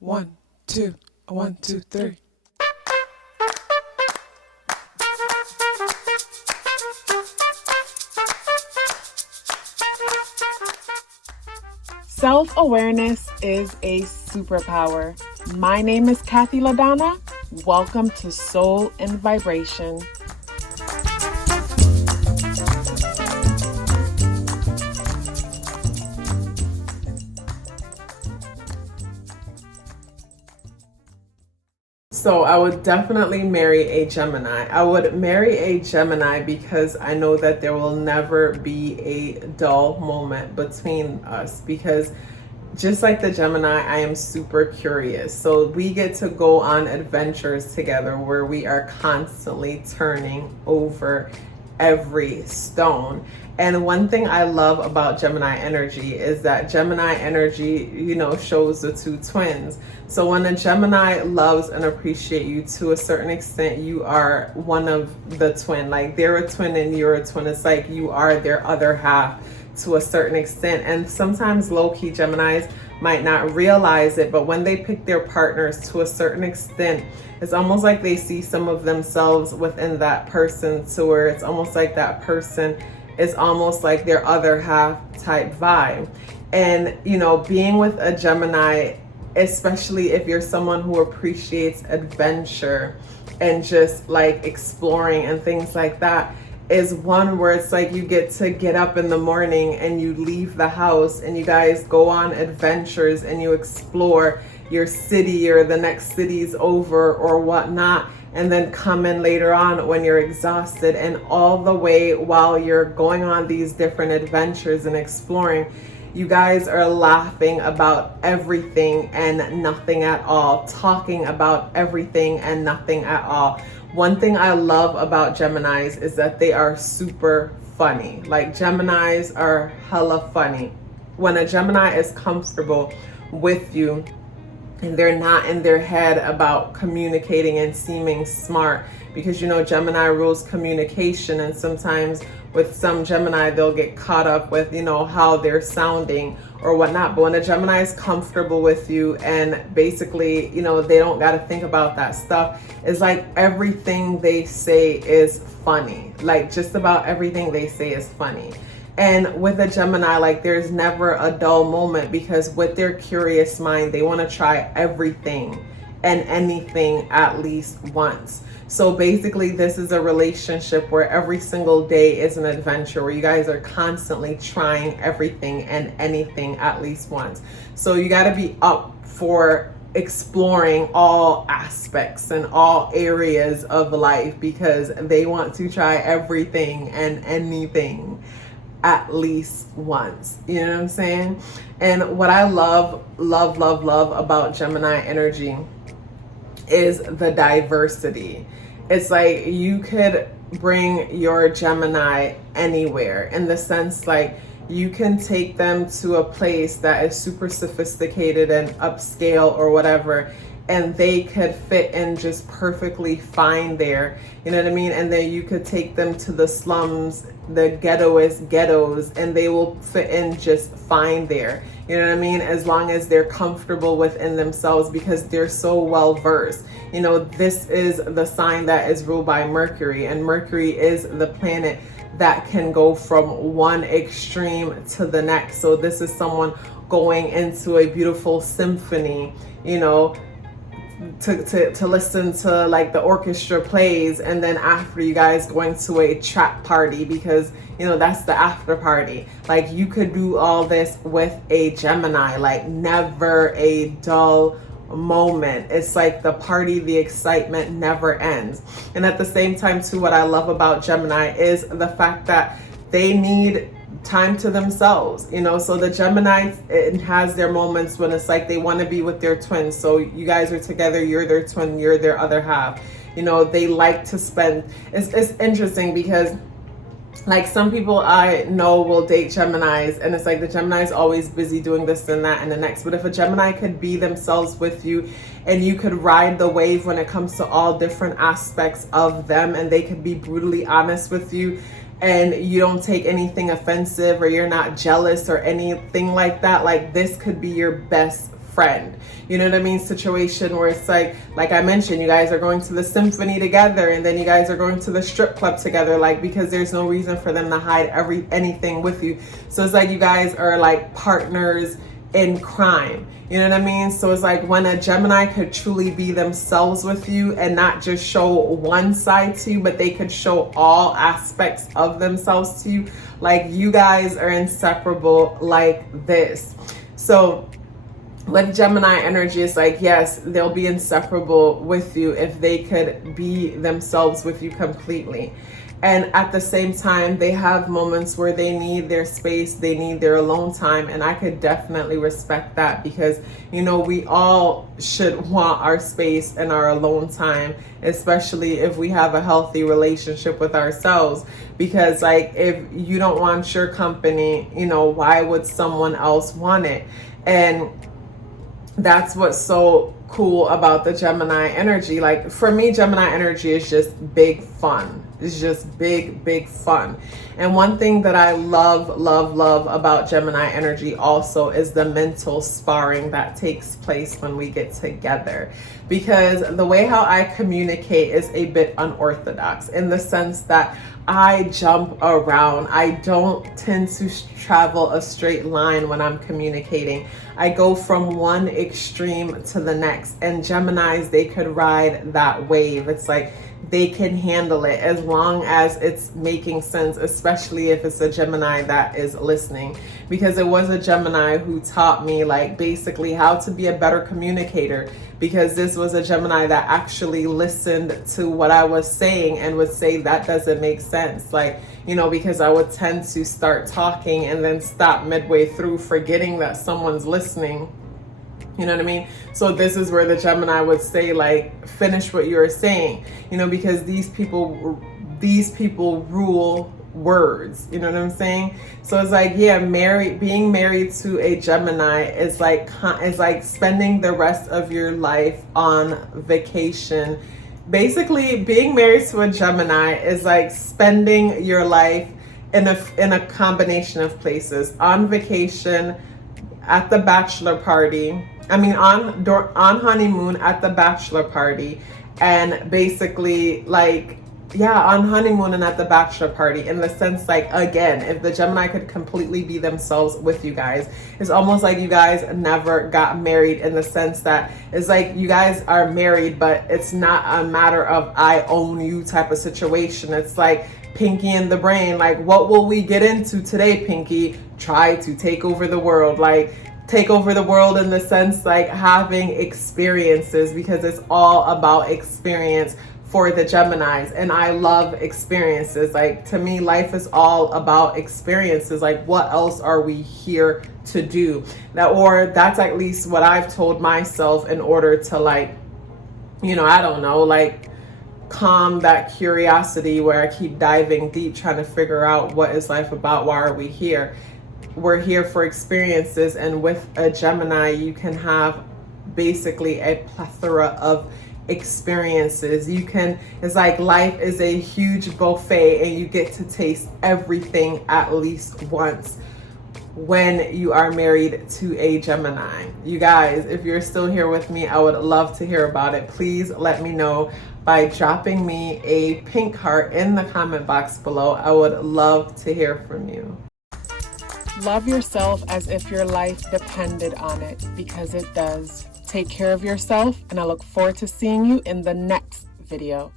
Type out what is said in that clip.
1, 2, 1, 2, 3. Self-awareness is a superpower. My name is KathyLaDonna. Welcome to Soul and Vibration. So I would definitely marry a Gemini. I would marry a Gemini because I know that there will never be a dull moment between us, because just like the Gemini, I am super curious. So we get to go on adventures together where we are constantly turning over every stone. And one thing I love about Gemini energy is that Gemini energy, shows the two twins. So when a Gemini loves and appreciates you, to a certain extent, you are one of the twin. Like, they're a twin and you're a twin. It's like you are their other half to a certain extent. And sometimes low-key Geminis might not realize it, but when they pick their partners, to a certain extent, it's almost like they see some of themselves within that person, to where it's almost like that person is almost like their other half type vibe. And being with a Gemini, especially if you're someone who appreciates adventure and just like exploring and things like that, is one where it's like you get to get up in the morning and you leave the house and you guys go on adventures and you explore your city or the next cities over or whatnot, and then come in later on when you're exhausted. And all the way while you're going on these different adventures and exploring, you guys are laughing about everything and nothing at all, talking about everything and nothing at all. One thing I love about Geminis is that they are super funny. Like, Geminis are hella funny. When a Gemini is comfortable with you and they're not in their head about communicating and seeming smart, because Gemini rules communication, and sometimes with some Gemini they'll get caught up with how they're sounding or whatnot. But when a Gemini is comfortable with you and basically they don't got to think about that stuff, it's like everything they say is funny. Like, just about everything they say is funny. And with a Gemini, like, there's never a dull moment, because with their curious mind, they want to try everything and anything at least once. So basically, this is a relationship where every single day is an adventure, where you guys are constantly trying everything and anything at least once. So you got to be up for exploring all aspects and all areas of life, because they want to try everything and anything at least once. You know what I'm saying? And what I love about Gemini energy is the diversity. It's like you could bring your Gemini anywhere, in the sense like you can take them to a place that is super sophisticated and upscale or whatever, and they could fit in just perfectly fine there. You know what I mean? And then you could take them to the slums, the ghettoest ghettos, and they will fit in just fine there. You know what I mean? As long as they're comfortable within themselves, because they're so well versed. This is the sign that is ruled by Mercury, and Mercury is the planet that can go from one extreme to the next. So this is someone going into a beautiful symphony, to listen to like the orchestra plays, and then after, you guys going to a trap party, because that's the after party. Like, you could do all this with a Gemini, like never a dull moment. It's like the party, the excitement never ends. And at the same time too, what I love about Gemini is the fact that they need time to themselves. So the Gemini, it has their moments when it's like they want to be with their twins. So you guys are together, you're their twin, you're their other half. They like to spend, it's interesting, because like some people I know will date Geminis, and it's like the Gemini is always busy doing this and that and the next. But if a Gemini could be themselves with you, and you could ride the wave when it comes to all different aspects of them, and they could be brutally honest with you, and you don't take anything offensive, or you're not jealous or anything like that, like, this could be your best friend, you know what I mean, situation where it's like I mentioned, you guys are going to the symphony together, and then you guys are going to the strip club together, like, because there's no reason for them to hide anything with you. So it's like you guys are like partners in crime, you know what I mean? So it's like when a Gemini could truly be themselves with you and not just show one side to you, but they could show all aspects of themselves to you. Like, you guys are inseparable like this. So with Gemini energy, it's like, yes, they'll be inseparable with you if they could be themselves with you completely. And at the same time, they have moments where they need their space, they need their alone time. And I could definitely respect that, because, you know, we all should want our space and our alone time, especially if we have a healthy relationship with ourselves. Because, like, if you don't want your company, you know, why would someone else want it? And that's what's so cool about the Gemini energy. Like, for me, Gemini energy is just big fun. It's just big fun. And one thing that I love about Gemini energy also is the mental sparring that takes place when we get together. Because the way how I communicate is a bit unorthodox, in the sense that I jump around. I don't tend to travel a straight line when I'm communicating. I go from one extreme to the next. And Geminis, they could ride that wave. It's like they can handle it as long as it's making sense, especially if it's a Gemini that is listening. Because it was a Gemini who taught me, like, basically how to be a better communicator, because this was a Gemini that actually listened to what I was saying and would say that doesn't make sense. Like, you know, because I would tend to start talking and then stop midway through, forgetting that someone's listening. You know what I mean? So this is where the Gemini would say, like, finish what you're saying, you know, because these people rule words, you know what I'm saying? So it's like, yeah, being married to a Gemini is like spending the rest of your life on vacation. Basically, being married to a Gemini is like spending your life in a combination of places: on vacation, at the bachelor party. I mean, on honeymoon, at the bachelor party, and basically, like, yeah, on honeymoon and at the bachelor party. In the sense, like, again, if the Gemini could completely be themselves with you guys, it's almost like you guys never got married, in the sense that it's like you guys are married, but it's not a matter of I own you type of situation. It's like Pinky in the brain, like, what will we get into today, Pinky? Try to take over the world. Like, take over the world in the sense, like, having experiences, because it's all about experience for the Geminis. And I love experiences. Like, to me, life is all about experiences. Like, what else are we here to do? That's at least what I've told myself, in order to, like, you know, I don't know, like, calm that curiosity where I keep diving deep, trying to figure out what is life about, why are we here. We're here for experiences. And with a Gemini, you can have basically a plethora of experiences. It's like life is a huge buffet, and you get to taste everything at least once when you are married to a Gemini. You guys, if you're still here with me, I would love to hear about it. Please let me know by dropping me a pink heart in the comment box below. I would love to hear from you. Love yourself as if your life depended on it, because it does. Take care of yourself, and I look forward to seeing you in the next video.